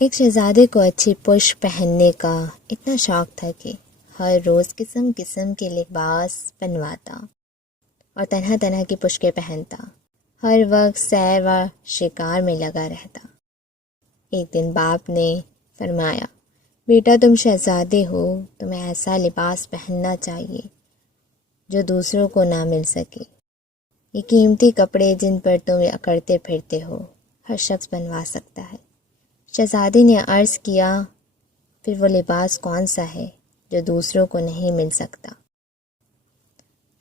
ایک شہزادے کو اچھی پشت پہننے کا اتنا شوق تھا کہ ہر روز قسم قسم کے لباس بنواتا اور طرح طرح کی پشتیں پہنتا، ہر وقت سیر و شکار میں لگا رہتا۔ ایک دن باپ نے فرمایا، بیٹا تم شہزادے ہو، تمہیں ایسا لباس پہننا چاہیے جو دوسروں کو نہ مل سکے۔ یہ قیمتی کپڑے جن پر تم اکڑتے پھرتے ہو ہر شخص بنوا سکتا ہے۔ شہزادے نے عرض کیا، پھر وہ لباس کون سا ہے جو دوسروں کو نہیں مل سکتا؟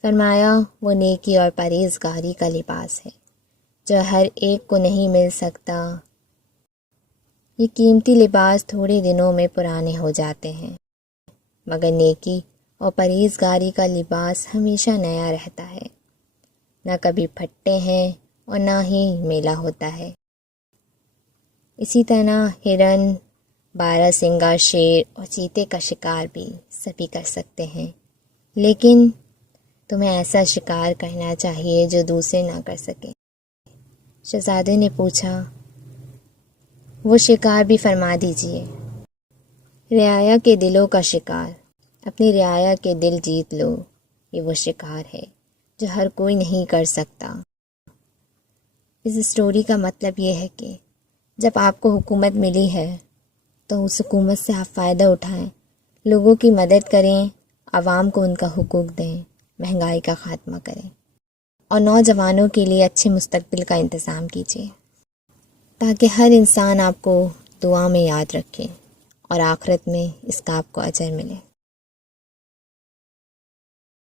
فرمایا، وہ نیکی اور پرہیزگاری کا لباس ہے جو ہر ایک کو نہیں مل سکتا۔ یہ قیمتی لباس تھوڑے دنوں میں پرانے ہو جاتے ہیں، مگر نیکی اور پرہیزگاری کا لباس ہمیشہ نیا رہتا ہے، نہ کبھی پھٹتے ہیں اور نہ ہی میلا ہوتا ہے۔ اسی طرح ہرن، بارہ سنگا شیر اور چیتے کا شکار بھی سبھی کر سکتے ہیں، لیکن تمہیں ایسا شکار کرنا چاہیے جو دوسرے نہ کر سکیں۔ شہزادے نے پوچھا، وہ شکار بھی فرما دیجیے۔ رعایا کے دلوں کا شکار، اپنی رعایا کے دل جیت لو، یہ وہ شکار ہے جو ہر کوئی نہیں کر سکتا۔ اس اسٹوری کا مطلب یہ ہے کہ جب آپ کو حکومت ملی ہے تو اس حکومت سے آپ فائدہ اٹھائیں، لوگوں کی مدد کریں، عوام کو ان کا حقوق دیں، مہنگائی کا خاتمہ کریں اور نوجوانوں کے لیے اچھے مستقبل کا انتظام کیجیے تاکہ ہر انسان آپ کو دعا میں یاد رکھے اور آخرت میں اس کا آپ کو اجر ملے۔